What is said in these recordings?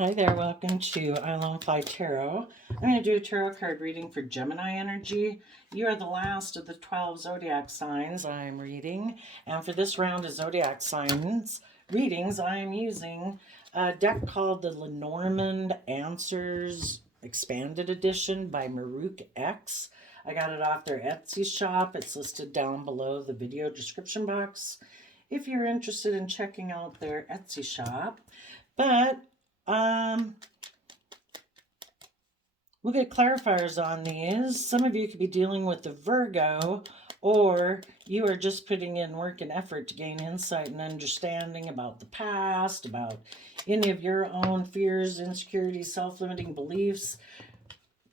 Hi there, welcome to I Long Fly Tarot. I'm going to do a tarot card reading for Gemini energy. You are the last of the 12 zodiac signs I'm reading. And for this round of zodiac signs readings, I am using a deck called the Lenormand Answers Expanded Edition by Maruk X. I got it off their Etsy shop. It's listed down below the video description box if you're interested in checking out their Etsy shop. But we'll get clarifiers on these. Some of you could be dealing with the Virgo, or you are just putting in work and effort to gain insight and understanding about the past, about any of your own fears, insecurities, self-limiting beliefs,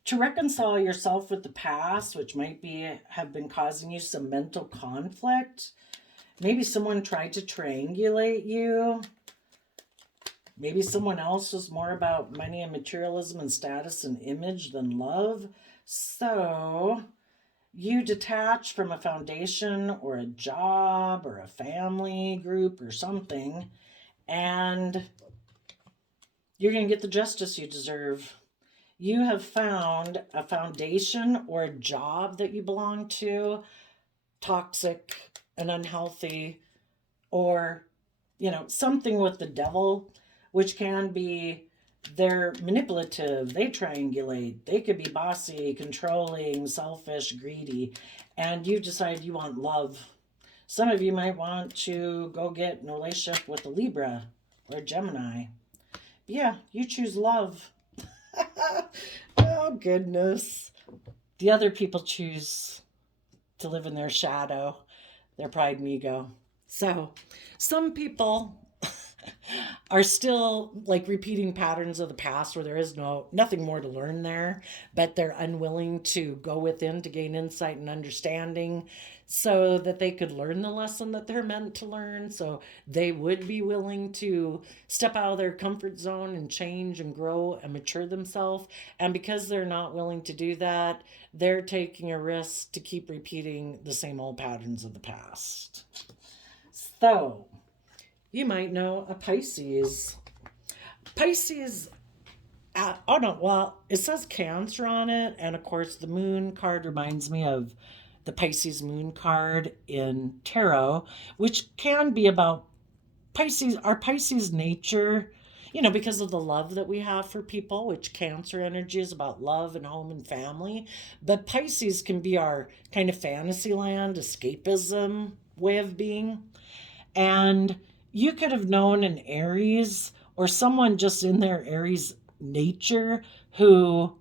to reconcile yourself with the past, which might have been causing you some mental conflict. Maybe someone tried to triangulate you. Maybe someone else was more about money and materialism and status and image than love. So you detach from a foundation or a job or a family group or something, and you're going to get the justice you deserve. You have found a foundation or a job that you belong to, toxic and unhealthy, or, something with the devil, which can be they're manipulative, they triangulate, they could be bossy, controlling, selfish, greedy, and you decide you want love. Some of you might want to go get in a relationship with a Libra or a Gemini. Yeah, you choose love. Oh, goodness. The other people choose to live in their shadow, their pride and ego. So, some people are still like repeating patterns of the past where there is nothing more to learn there, but they're unwilling to go within to gain insight and understanding so that they could learn the lesson that they're meant to learn. So they would be willing to step out of their comfort zone and change and grow and mature themselves. And because they're not willing to do that, they're taking a risk to keep repeating the same old patterns of the past. So you might know a Pisces. Pisces, it says Cancer on it. And of course, the moon card reminds me of the Pisces moon card in tarot, which can be about our Pisces nature, because of the love that we have for people, which Cancer energy is about love and home and family. But Pisces can be our kind of fantasy land, escapism way of being. And you could have known an Aries or someone just in their Aries nature who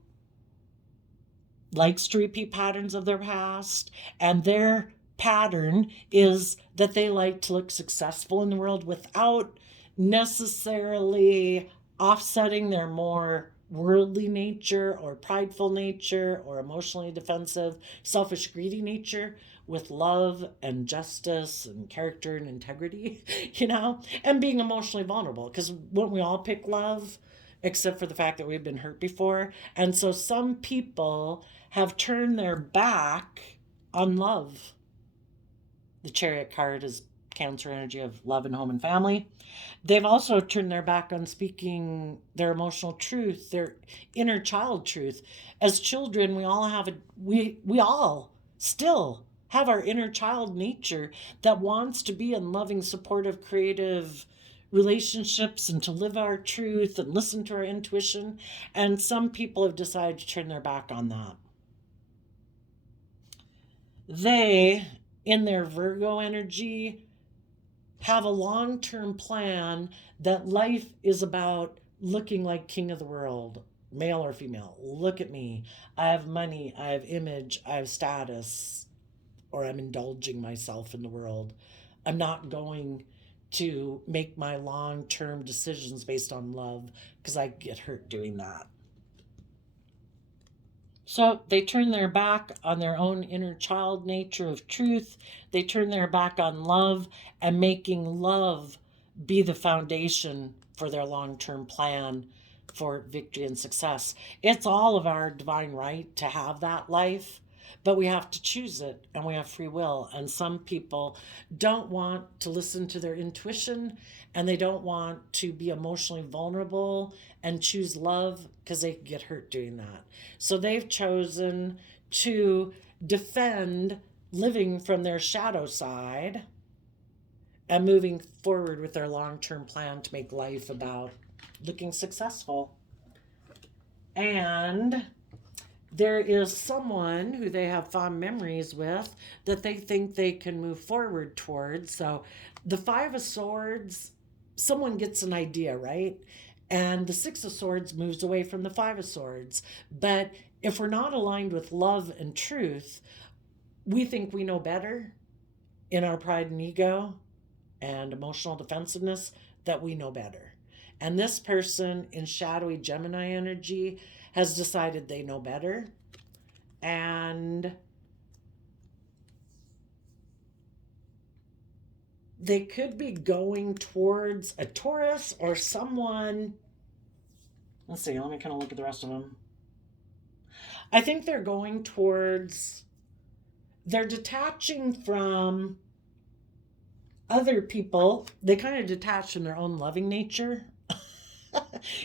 likes to repeat patterns of their past. And their pattern is that they like to look successful in the world without necessarily offsetting their more worldly nature or prideful nature or emotionally defensive, selfish, greedy nature with love and justice and character and integrity, and being emotionally vulnerable. Because wouldn't we all pick love, except for the fact that we've been hurt before? And so some people have turned their back on love. The Chariot card is Cancer energy of love and home and family. They've also turned their back on speaking their emotional truth, their inner child truth. As children, we all still have our inner child nature that wants to be in loving, supportive, creative relationships and to live our truth and listen to our intuition. And some people have decided to turn their back on that. They, in their Virgo energy, have a long-term plan that life is about looking like king of the world, male or female. Look at me. I have money, I have image, I have status, or I'm indulging myself in the world. I'm not going to make my long-term decisions based on love because I get hurt doing that. So they turn their back on their own inner child nature of truth. They turn their back on love and making love be the foundation for their long-term plan for victory and success. It's all of our divine right to have that life. but we have to choose it, and we have free will. And some people don't want to listen to their intuition, and they don't want to be emotionally vulnerable and choose love because they get hurt doing that. So they've chosen to defend living from their shadow side and moving forward with their long-term plan to make life about looking successful. And there is someone who they have fond memories with that they think they can move forward towards. So the Five of Swords, someone gets an idea, right? And the Six of Swords moves away from the Five of Swords. But if we're not aligned with love and truth, we think we know better in our pride and ego and emotional defensiveness, that we know better. And this person in shadowy Gemini energy has decided they know better. And they could be going towards a Taurus or someone. Let's see, let me kind of look at the rest of them. I think they're going towards, they're detaching from other people. They kind of detach from their own loving nature.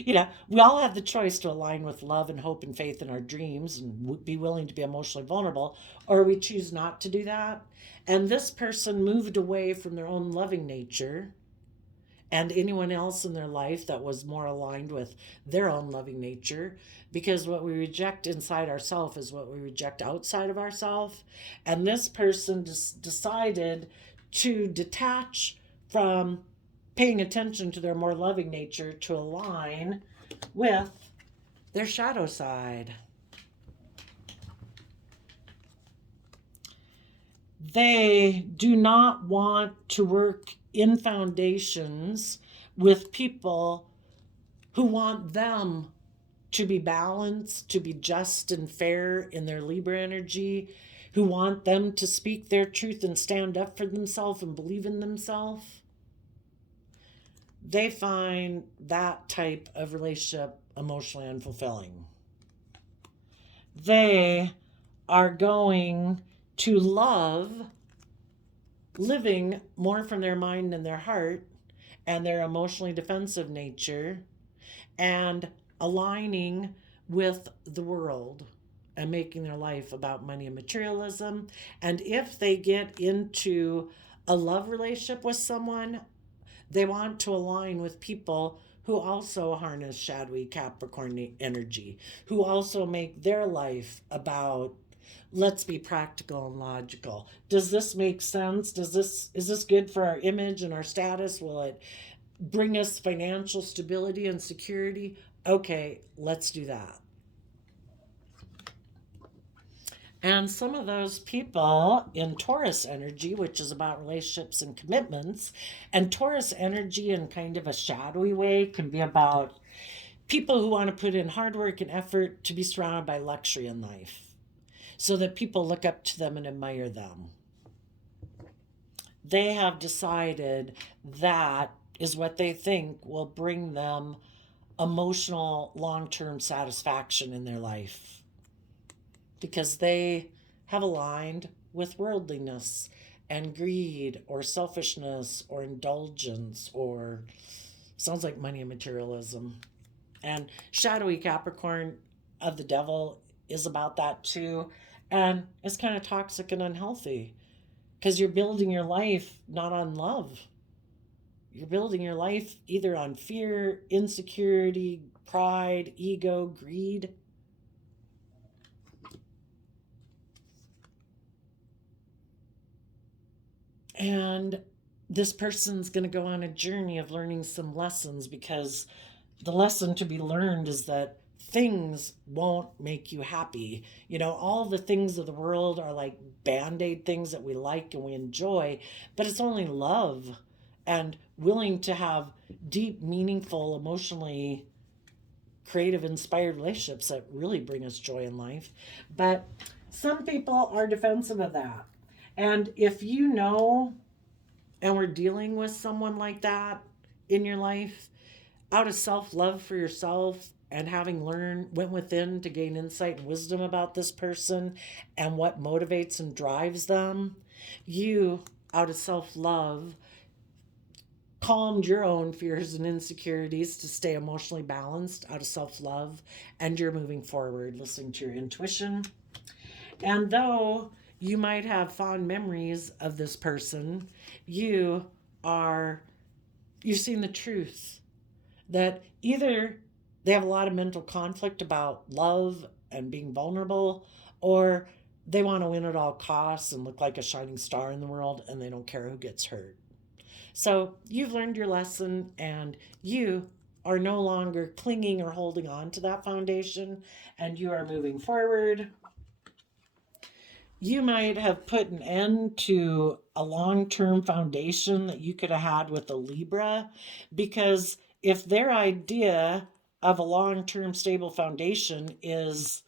We all have the choice to align with love and hope and faith in our dreams and be willing to be emotionally vulnerable, or we choose not to do that. And this person moved away from their own loving nature and anyone else in their life that was more aligned with their own loving nature, because what we reject inside ourselves is what we reject outside of ourselves. And this person decided to detach from paying attention to their more loving nature to align with their shadow side. They do not want to work in foundations with people who want them to be balanced, to be just and fair in their Libra energy, who want them to speak their truth and stand up for themselves and believe in themselves. They find that type of relationship emotionally unfulfilling. They are going to love living more from their mind and their heart and their emotionally defensive nature, and aligning with the world and making their life about money and materialism. And if they get into a love relationship with someone, they want to align with people who also harness shadowy Capricorn energy, who also make their life about, let's be practical and logical. Does this make sense? Is this good for our image and our status? Will it bring us financial stability and security? Okay, let's do that. And some of those people in Taurus energy, which is about relationships and commitments, and Taurus energy in kind of a shadowy way can be about people who want to put in hard work and effort to be surrounded by luxury in life, so that people look up to them and admire them. They have decided that is what they think will bring them emotional long-term satisfaction in their life, because they have aligned with worldliness and greed or selfishness or indulgence, or sounds like money and materialism. And shadowy Capricorn of the devil is about that too. And it's kind of toxic and unhealthy, because you're building your life not on love. You're building your life either on fear, insecurity, pride, ego, greed. And this person's going to go on a journey of learning some lessons, because the lesson to be learned is that things won't make you happy. All the things of the world are like band-aid things that we like and we enjoy, but it's only love and willing to have deep, meaningful, emotionally creative, inspired relationships that really bring us joy in life. But some people are defensive of that. And if you know, and we're dealing with someone like that in your life, out of self-love for yourself and having went within to gain insight and wisdom about this person and what motivates and drives them, you, out of self-love, calmed your own fears and insecurities to stay emotionally balanced out of self-love, and you're moving forward listening to your intuition. And though you might have fond memories of this person, you are you've seen the truth that either they have a lot of mental conflict about love and being vulnerable, or they want to win at all costs and look like a shining star in the world, and they don't care who gets hurt. So you've learned your lesson, and you are no longer clinging or holding on to that foundation, and you are moving forward. You might have put an end to a long term foundation that you could have had with a Libra, because if their idea of a long term stable foundation is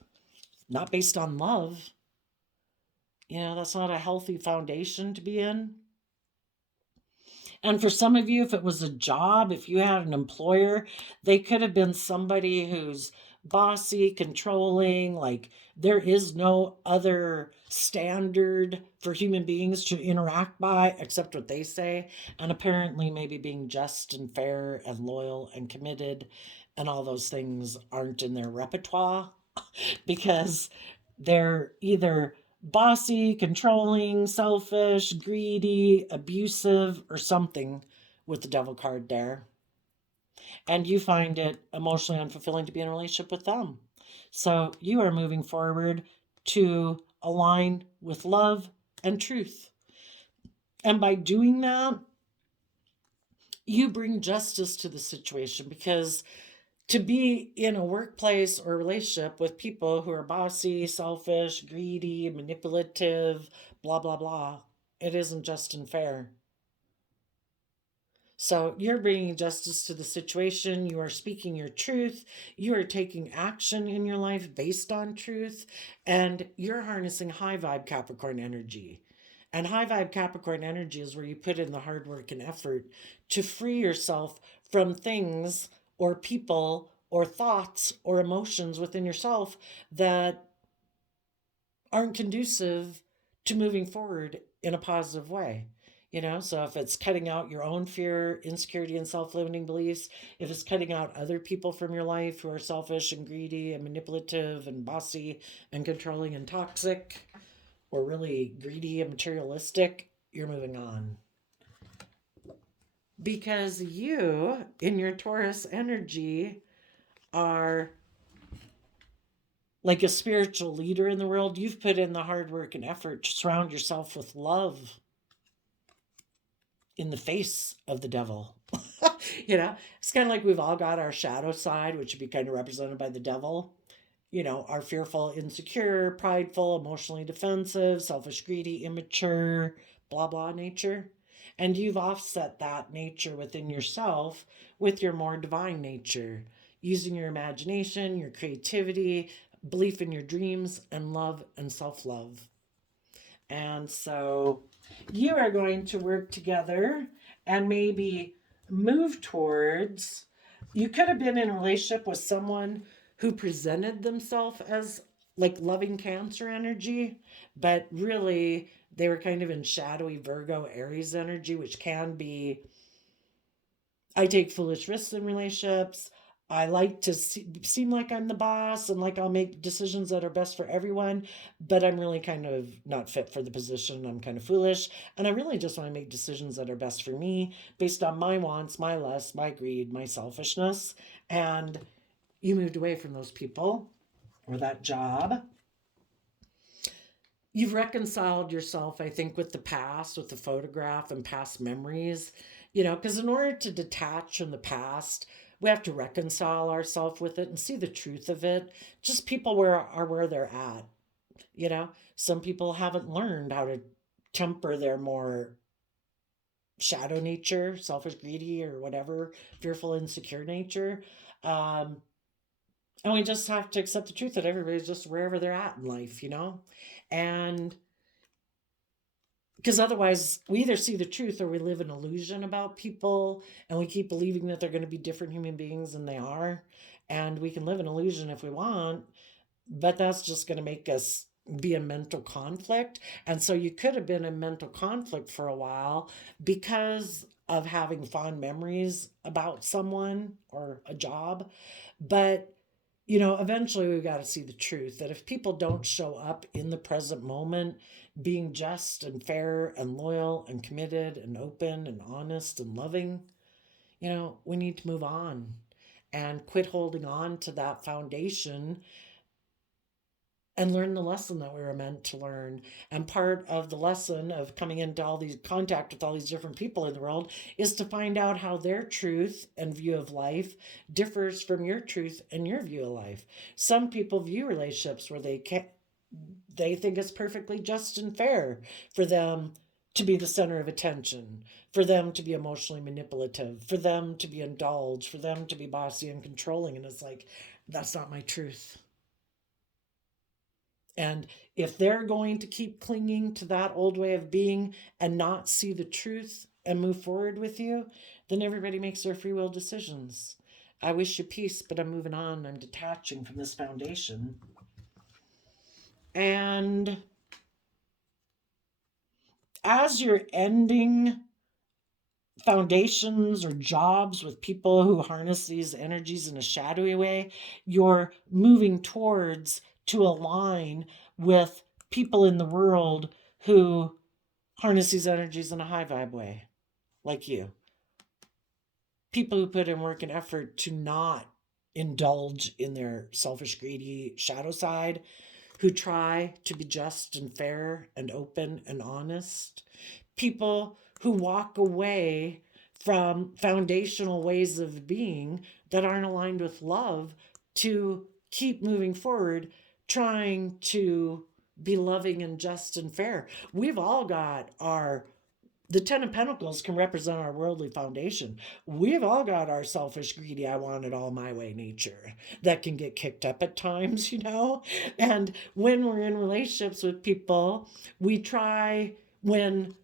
not based on love, that's not a healthy foundation to be in. And for some of you, if it was a job, if you had an employer, they could have been somebody who's bossy, controlling, like there is no other standard for human beings to interact by except what they say. And apparently, maybe being just and fair and loyal and committed and all those things aren't in their repertoire because they're either bossy, controlling, selfish, greedy, abusive, or something with the devil card there. And you find it emotionally unfulfilling to be in a relationship with them. So you are moving forward to align with love and truth. And by doing that, you bring justice to the situation, because to be in a workplace or relationship with people who are bossy, selfish, greedy, manipulative, blah, blah, blah, it isn't just and fair. So you're bringing justice to the situation. You are speaking your truth. You are taking action in your life based on truth. And you're harnessing high vibe Capricorn energy. And high vibe Capricorn energy is where you put in the hard work and effort to free yourself from things or people or thoughts or emotions within yourself that aren't conducive to moving forward in a positive way. So if it's cutting out your own fear, insecurity, and self limiting beliefs, if it's cutting out other people from your life who are selfish and greedy and manipulative and bossy and controlling and toxic, or really greedy and materialistic, you're moving on. Because you, in your Taurus energy, are like a spiritual leader in the world. You've put in the hard work and effort to surround yourself with love in the face of the devil. It's kind of like we've all got our shadow side, which would be kind of represented by the devil. Our fearful, insecure, prideful, emotionally defensive, selfish, greedy, immature, blah, blah nature. And you've offset that nature within yourself with your more divine nature, using your imagination, your creativity, belief in your dreams, and love and self love. And so you are going to work together and maybe move towards. You could have been in a relationship with someone who presented themselves as like loving Cancer energy, but really they were kind of in shadowy Virgo Aries energy, which can be, I take foolish risks in relationships. I like to seem like I'm the boss and like I'll make decisions that are best for everyone, but I'm really kind of not fit for the position. I'm kind of foolish. And I really just want to make decisions that are best for me based on my wants, my lusts, my greed, my selfishness. And you moved away from those people or that job. You've reconciled yourself, I think, with the past, with the photograph and past memories, because in order to detach from the past, we have to reconcile ourselves with it and see the truth of it. Just people are where they're at. Some people haven't learned how to temper their more shadow nature, selfish, greedy, or whatever, fearful, insecure nature. And we just have to accept the truth that everybody's just wherever they're at in life, And Because otherwise, we either see the truth or we live an illusion about people, and we keep believing that they're going to be different human beings than they are. And we can live an illusion if we want, but that's just going to make us be in mental conflict. And so you could have been in mental conflict for a while because of having fond memories about someone or a job. But eventually we've got to see the truth that if people don't show up in the present moment, being just and fair and loyal and committed and open and honest and loving, we need to move on and quit holding on to that foundation and learn the lesson that we were meant to learn. And part of the lesson of coming into all these contact with all these different people in the world is to find out how their truth and view of life differs from your truth and your view of life. Some people view relationships where they think it's perfectly just and fair for them to be the center of attention, for them to be emotionally manipulative, for them to be indulged, for them to be bossy and controlling. And it's like, that's not my truth. And if they're going to keep clinging to that old way of being and not see the truth and move forward with you, then everybody makes their free will decisions. I wish you peace, but I'm moving on. I'm detaching from this foundation. And as you're ending foundations or jobs with people who harness these energies in a shadowy way, you're moving towards to align with people in the world who harness these energies in a high vibe way, like you. People who put in work and effort to not indulge in their selfish, greedy shadow side, who try to be just and fair and open and honest. People who walk away from foundational ways of being that aren't aligned with love to keep moving forward, trying to be loving and just and fair. We've all got the Ten of Pentacles can represent our worldly foundation. We've all got our selfish, greedy, I want it all my way nature that can get kicked up at times, And when we're in relationships with people, we try, when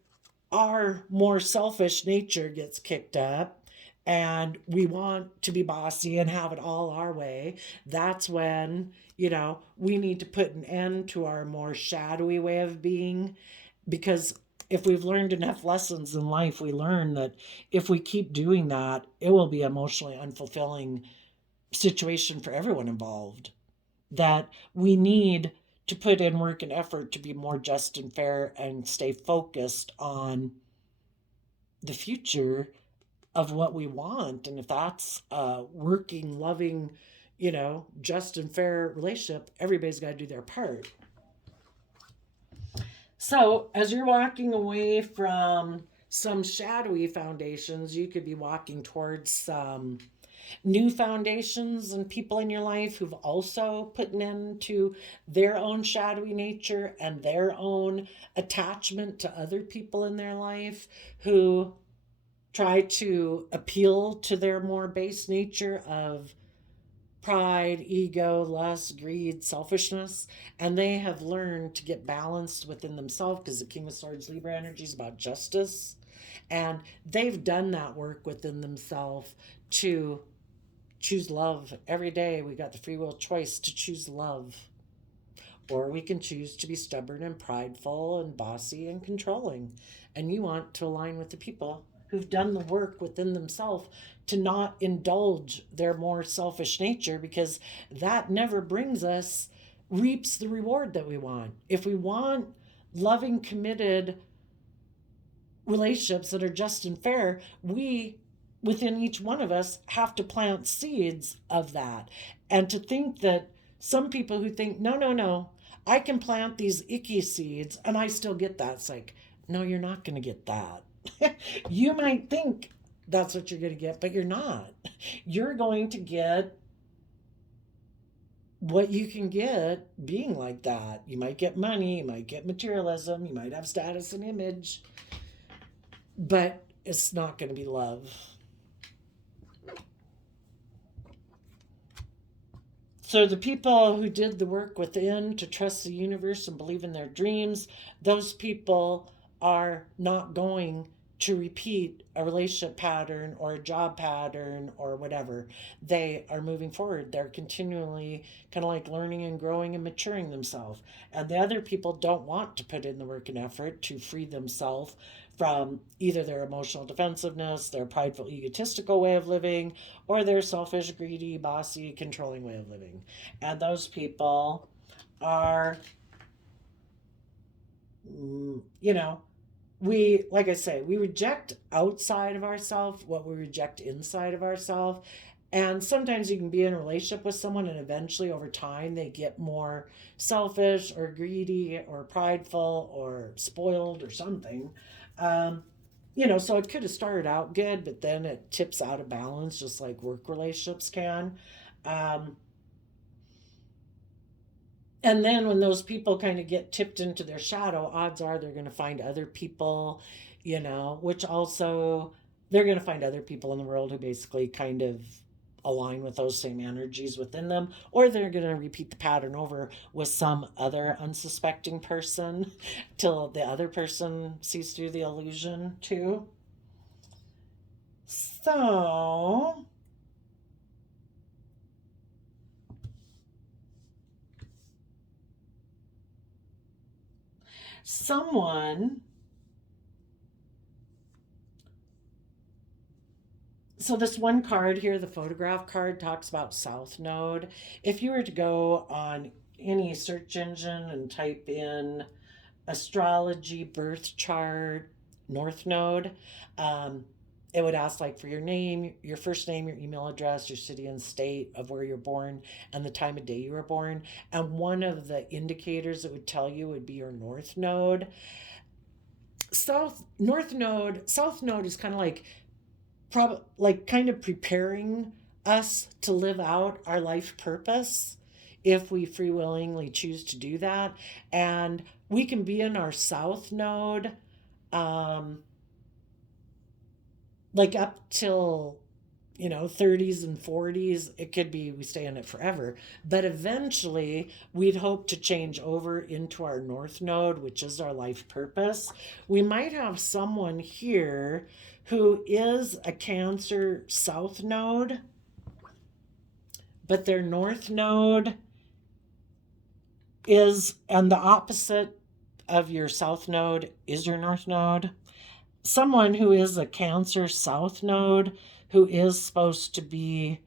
our more selfish nature gets kicked up and we want to be bossy and have it all our way, that's when, we need to put an end to our more shadowy way of being. Because if we've learned enough lessons in life, we learn that if we keep doing that, it will be an emotionally unfulfilling situation for everyone involved. That we need to put in work and effort to be more just and fair and stay focused on the future of what we want. And if that's a working, loving, just and fair relationship, everybody's got to do their part. So, as you're walking away from some shadowy foundations, you could be walking towards some new foundations and people in your life who've also put an end to their own shadowy nature and their own attachment to other people in their life who try to appeal to their more base nature of pride, ego, lust, greed, selfishness, and they have learned to get balanced within themselves because the King of Swords Libra energy is about justice. And they've done that work within themselves to choose love. Every day we got the free will choice to choose love. Or we can choose to be stubborn and prideful and bossy and controlling. And you want to align with the people who've done the work within themselves to not indulge their more selfish nature, because that never reaps the reward that we want. If we want loving, committed relationships that are just and fair, we, within each one of us, have to plant seeds of that. And to think that some people who think, no, I can plant these icky seeds and I still get that. It's like, no, you're not going to get that. You might think that's what you're going to get, but you're not. You're going to get what you can get being like that. You might get money, you might get materialism, you might have status and image, but it's not going to be love. So the people who did the work within to trust the universe and believe in their dreams, those people are not going to repeat a relationship pattern or a job pattern or whatever. They are moving forward. They're continually kind of like learning and growing and maturing themselves. And the other people don't want to put in the work and effort to free themselves from either their emotional defensiveness, their prideful, egotistical way of living, or their selfish, greedy, bossy, controlling way of living. And those people are, you know, we, like I say, we reject outside of ourselves what we reject inside of ourselves. And sometimes you can be in a relationship with someone and eventually over time they get more selfish or greedy or prideful or spoiled or something. um, so it could have started out good, but then it tips out of balance just like work relationships can. um, and then when those people kind of get tipped into their shadow, odds are they're going to find other people, which also they're going to find other people in the world who basically kind of align with those same energies within them, or they're going to repeat the pattern over with some other unsuspecting person till the other person sees through the illusion too. So, someone so this one card here, the photograph card, talks about South Node. If you were to go on any search engine and type in astrology, birth chart, North Node, um, it would ask like for your name, your first name, your email address, your city and state of where you're born, and the time of day you were born. And one of the indicators it would tell you would be your North Node. South Node is kind of like kind of preparing us to live out our life purpose if we free willingly choose to do that. And we can be in our South Node um, like up till 30s and 40s. It could be we stay in it forever, but eventually we'd hope to change over into our North Node, which is our life purpose. We might have someone here who is a Cancer South Node, but their North Node is, and the opposite of your South Node is your North Node. Someone who is a Cancer South Node, who is supposed to be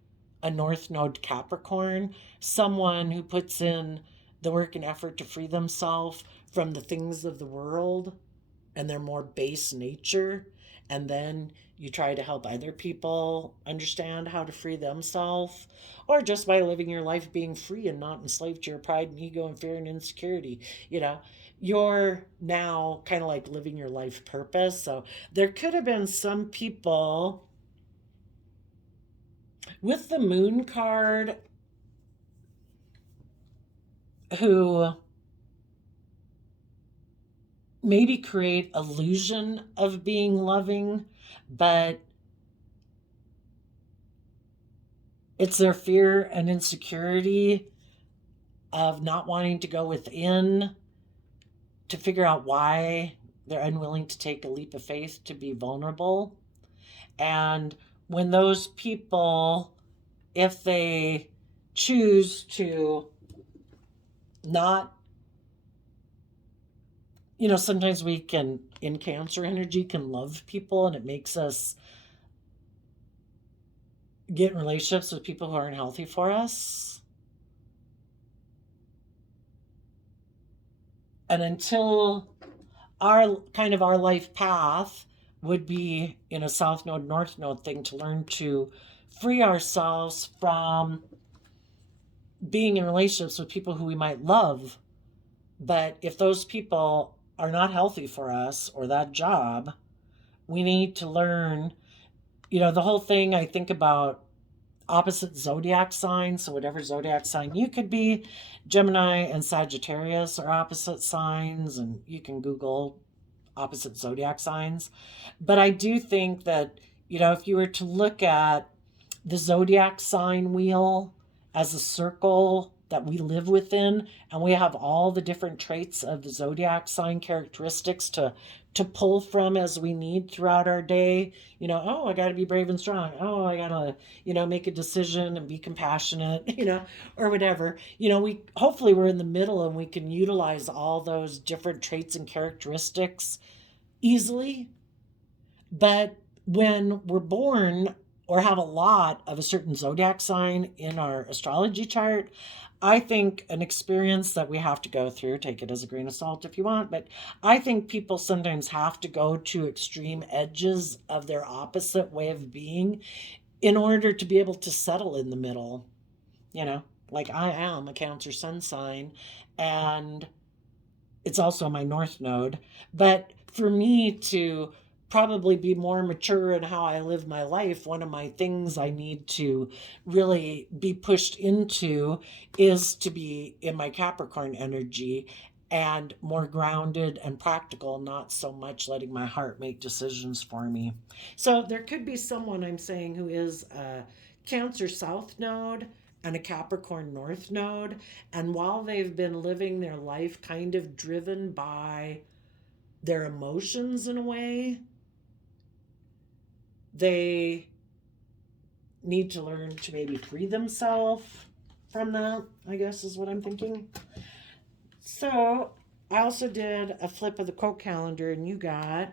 a North Node Capricorn, someone who puts in the work and effort to free themselves from the things of the world and their more base nature. And then you try to help other people understand how to free themselves, or just by living your life being free and not enslaved to your pride and ego and fear and insecurity. You're now kind of like living your life purpose. So there could have been some people with the moon card who maybe create illusion of being loving, but it's their fear and insecurity of not wanting to go within to figure out why they're unwilling to take a leap of faith to be vulnerable. And when those people, if they choose to not, sometimes we can, in Cancer energy, can love people and it makes us get in relationships with people who aren't healthy for us. And until our life path would be in a South Node, North Node thing to learn to free ourselves from being in relationships with people who we might love. But if those people are not healthy for us or that job, we need to learn, the whole thing I think about opposite zodiac signs. So whatever zodiac sign you could be, Gemini and Sagittarius are opposite signs, and you can Google opposite zodiac signs. But I do think that, if you were to look at the zodiac sign wheel as a circle that we live within, and we have all the different traits of the zodiac sign characteristics to pull from as we need throughout our day. Oh, I got to be brave and strong. Oh, I got to, make a decision and be compassionate, or whatever. We hopefully we're in the middle and we can utilize all those different traits and characteristics easily. But when we're born or have a lot of a certain zodiac sign in our astrology chart, I think an experience that we have to go through, take it as a grain of salt if you want, but I think people sometimes have to go to extreme edges of their opposite way of being in order to be able to settle in the middle. Like I am a Cancer sun sign, and it's also my north node. But for me to probably be more mature in how I live my life, one of my things I need to really be pushed into is to be in my Capricorn energy and more grounded and practical, not so much letting my heart make decisions for me. So there could be someone I'm saying who is a Cancer South node and a Capricorn North node. And while they've been living their life kind of driven by their emotions in a way, they need to learn to maybe free themselves from that, I guess is what I'm thinking. So I also did a flip of the quote calendar, and you got,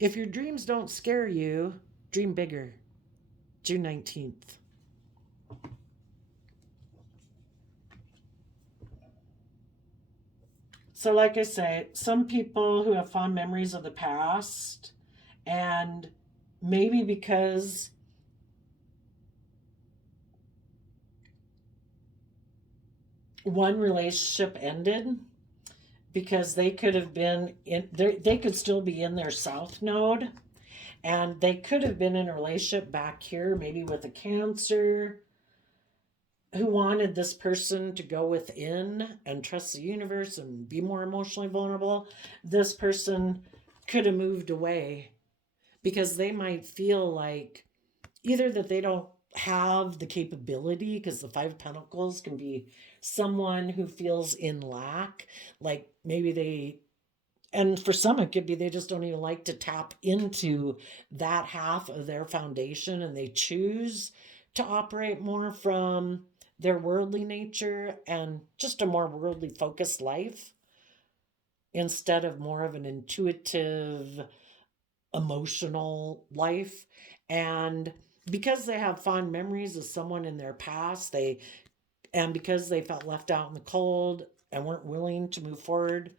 if your dreams don't scare you, dream bigger. June 19th. So, like I say, some people who have fond memories of the past, and maybe because one relationship ended, because they could have been in there, they could still be in their south node, and they could have been in a relationship back here, maybe with a Cancer who wanted this person to go within and trust the universe and be more emotionally vulnerable. This person could have moved away because they might feel like either that they don't have the capability, because the Five of Pentacles can be someone who feels in lack, like maybe they, and for some it could be they just don't even like to tap into that half of their foundation, and they choose to operate more from their worldly nature and just a more worldly focused life instead of more of an intuitive emotional life. And because they have fond memories of someone in their past, and because they felt left out in the cold and weren't willing to move forward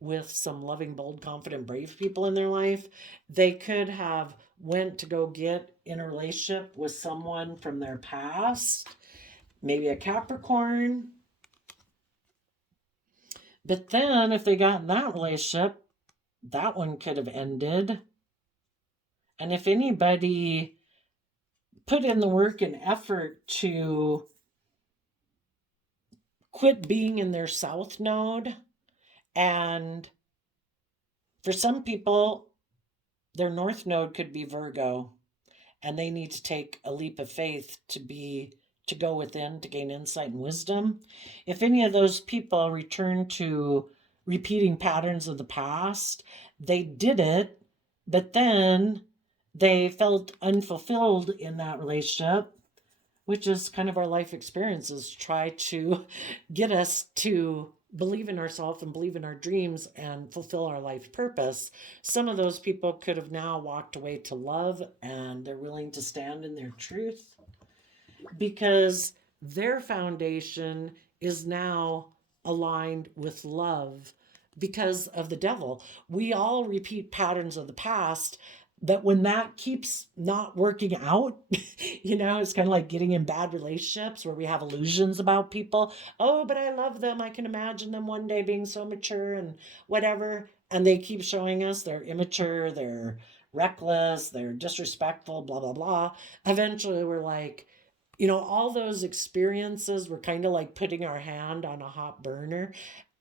with some loving, bold, confident, brave people in their life, they could have went to go get in a relationship with someone from their past, maybe a Capricorn. But then if they got in that relationship, that one could have ended. And if anybody put in the work and effort to quit being in their south node, and for some people, their north node could be Virgo, and they need to take a leap of faith to go within to gain insight and wisdom. If any of those people return to repeating patterns of the past, they did it, but then they felt unfulfilled in that relationship, which is kind of our life experiences, try to get us to believe in ourselves and believe in our dreams and fulfill our life purpose. Some of those people could have now walked away to love, and they're willing to stand in their truth because their foundation is now aligned with love because of the devil. We all repeat patterns of the past, but when that keeps not working out, it's kind of like getting in bad relationships where we have illusions about people. Oh, but I love them. I can imagine them one day being so mature and whatever. And they keep showing us they're immature, they're reckless, they're disrespectful, blah, blah, blah. Eventually, we're like, all those experiences were kind of like putting our hand on a hot burner.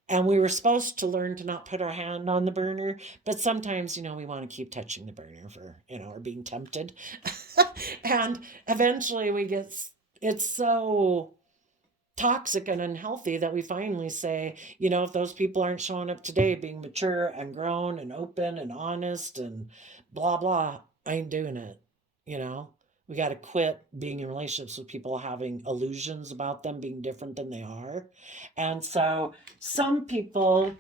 And we were supposed to learn to not put our hand on the burner, but sometimes, we want to keep touching the burner for, or being tempted. And eventually it's so toxic and unhealthy that we finally say, you know, if those people aren't showing up today being mature and grown and open and honest and blah blah, I ain't doing it. You know, we got to quit being in relationships with people having illusions about them being different than they are. And so some people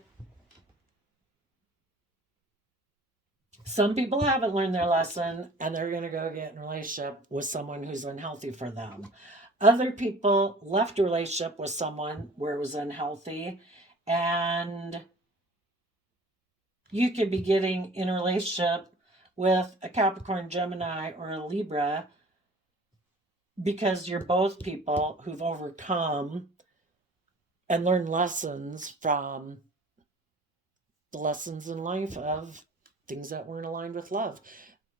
haven't learned their lesson and they're going to go get in a relationship with someone who's unhealthy for them. Other people left a relationship with someone where it was unhealthy, and you could be getting in a relationship with a Capricorn, Gemini, or a Libra because you're both people who've overcome and learned lessons from the lessons in life of things that weren't aligned with love.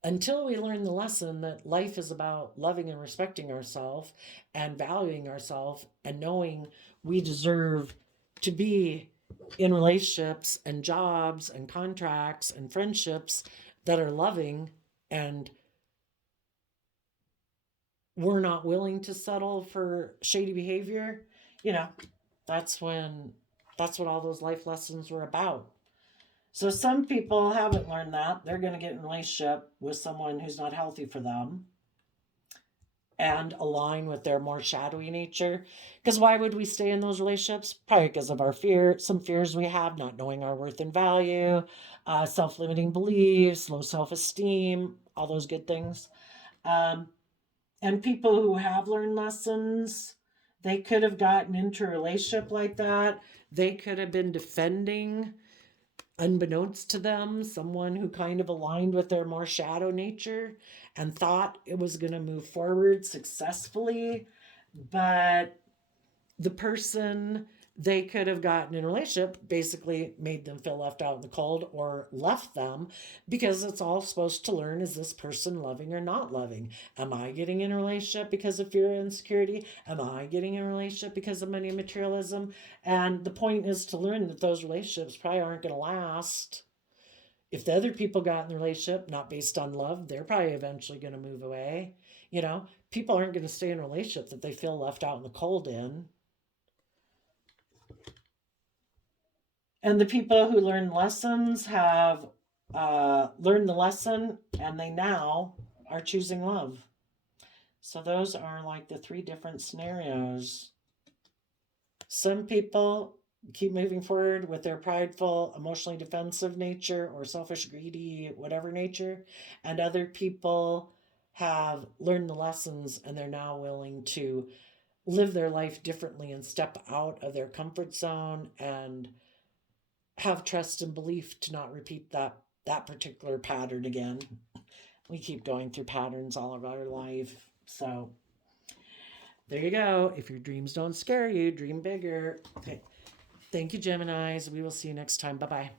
Until we learn the lesson that life is about loving and respecting ourselves and valuing ourselves and knowing we deserve to be in relationships and jobs and contracts and friendships that are loving, and we're not willing to settle for shady behavior, you know, that's when that's what all those life lessons were about. So some people haven't learned that. They're going to get in a relationship with someone who's not healthy for them and align with their more shadowy nature. Because why would we stay in those relationships? Probably because of our fear, some fears we have, not knowing our worth and value, self-limiting beliefs, low self-esteem, all those good things. Um, and people who have learned lessons, they could have gotten into a relationship like that. They could have been defending, unbeknownst to them, someone who kind of aligned with their more shadow nature and thought it was going to move forward successfully. But the person they could have gotten in a relationship basically made them feel left out in the cold or left them, because it's all supposed to learn, is this person loving or not loving? Am I getting in a relationship because of fear and insecurity? Am I getting in a relationship because of money and materialism? And the point is to learn that those relationships probably aren't going to last. If the other people got in the relationship not based on love, they're probably eventually going to move away. You know, people aren't going to stay in a relationship that they feel left out in the cold in. And the people who learn lessons have learned the lesson, and they now are choosing love. So those are like the three different scenarios. Some people keep moving forward with their prideful, emotionally defensive nature or selfish, greedy, whatever nature, and other people have learned the lessons and they're now willing to live their life differently and step out of their comfort zone and have trust and belief to not repeat that particular pattern again. We keep going through patterns all of our life. So there you go. If your dreams don't scare you, dream bigger. Okay. Thank you, Geminis. We will see you next time. Bye bye.